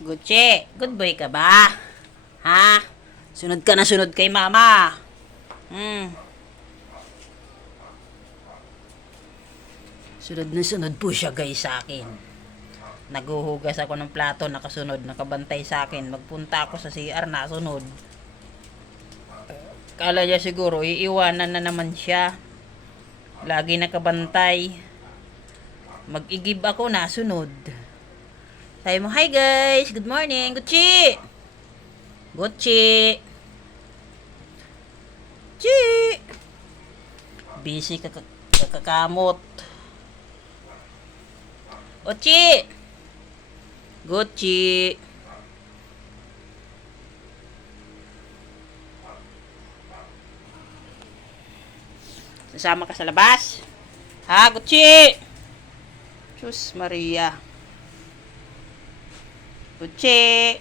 Gucci, good boy ka ba? Ha? Sunod ka na sunod kay mama. Hmm. Sunod na sunod po siya guys sa akin. Naguhugas ako ng plato, nakasunod, nakabantay sa akin. Magpunta ako sa CR, nasunod. Kala niya siguro, iiwanan na naman siya. Lagi nakabantay. Mag-igib ako, nasunod. Tayo mo, hi guys, good morning, Gucci! Gucci! Gucci! Busy kakakamot. Gucci! Gucci! Sasama ka sa labas? Ha, Gucci? Sus Maria. Gucci!